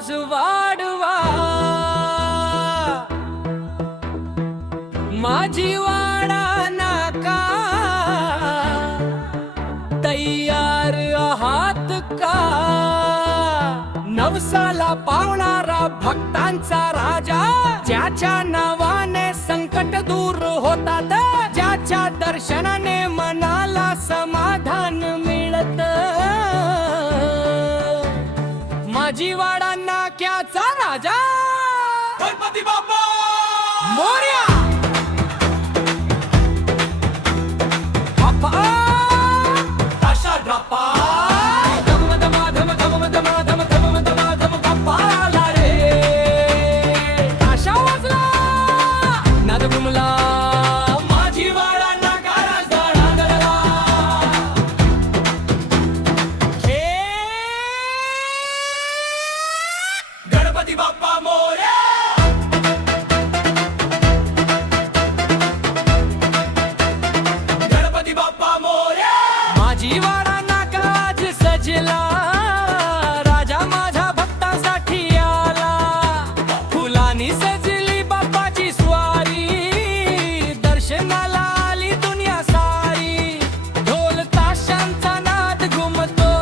आवाज वाढवा, माझी वाडा नाका तयार आहात का? नवसाला पावणारा भक्तांचा राजा, ज्याच्या नावाने संकट दूर होतात, ज्याच्या दर्शनाने मनाला समाधान मिळत। माझी वाडा नाक्याचा राजा गणपती बाप्पा मोरया। गणपती बाप्पा मोरया। गणपती बाप्पा मोरया। माझी वाडा नाकाज सजला, राजा माझ्या भक्तांसाठी आला। फुलांनी सजली बाप्पाची स्वारी, दर्शनाला आली दुनिया सारी। ढोल ताशांचा नाद घुमतो,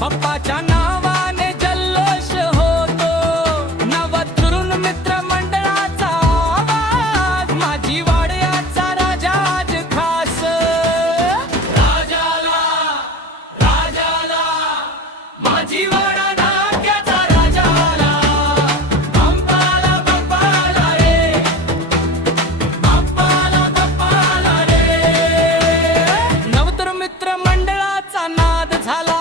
बाप्पाच्या नावाने जल्लोष होतो। नवतरुण मित्र मंडळाचा आवाज, माझी वाड्याचा राजा आज खास। राजाला राजाला माझी वाडा नाक्याचा राजाला, बाप्पाला बाप्पाला रे, बाप्पाला बाप्पाला रे। नवतरुण मित्र मंडळाचा नाद झाला,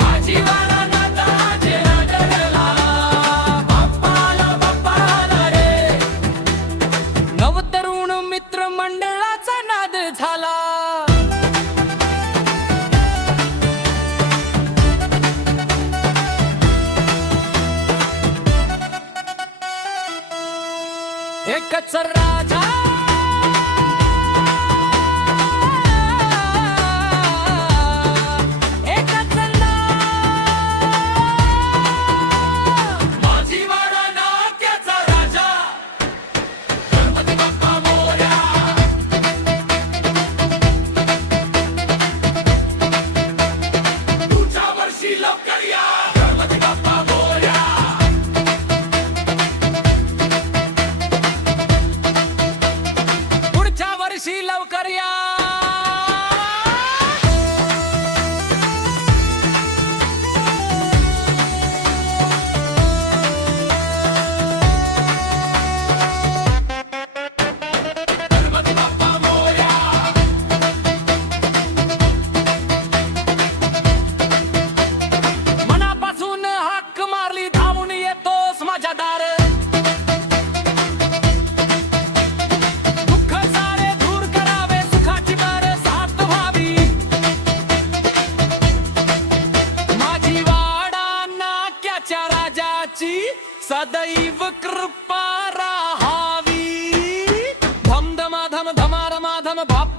माझी वाडा नाताज राजाला, बाप्पाला बाप्पाला रे। नवतरुण मित्र मंडळाचा नाद झाला। एकच राजा एकच नाव, माझी वाडा नाक्याचा राजा गणपती बाप्पा मोरया। तुझ्या वर्षी लवकर या गणपती बाप्पा मोरया। पुढच्या वर्षी लवकर या। गणपती बाप्पा मोरया। मनापासून हाक मारली, धावून येतोस माझ्या दार। दुःख सारे दूर करावे, सुखाची बरसात व्हावी। माझी वाडा नाक्याच्या राजाची सदैव कृपा राहावी। धम धमा धम धमा रमा धम बाप्पा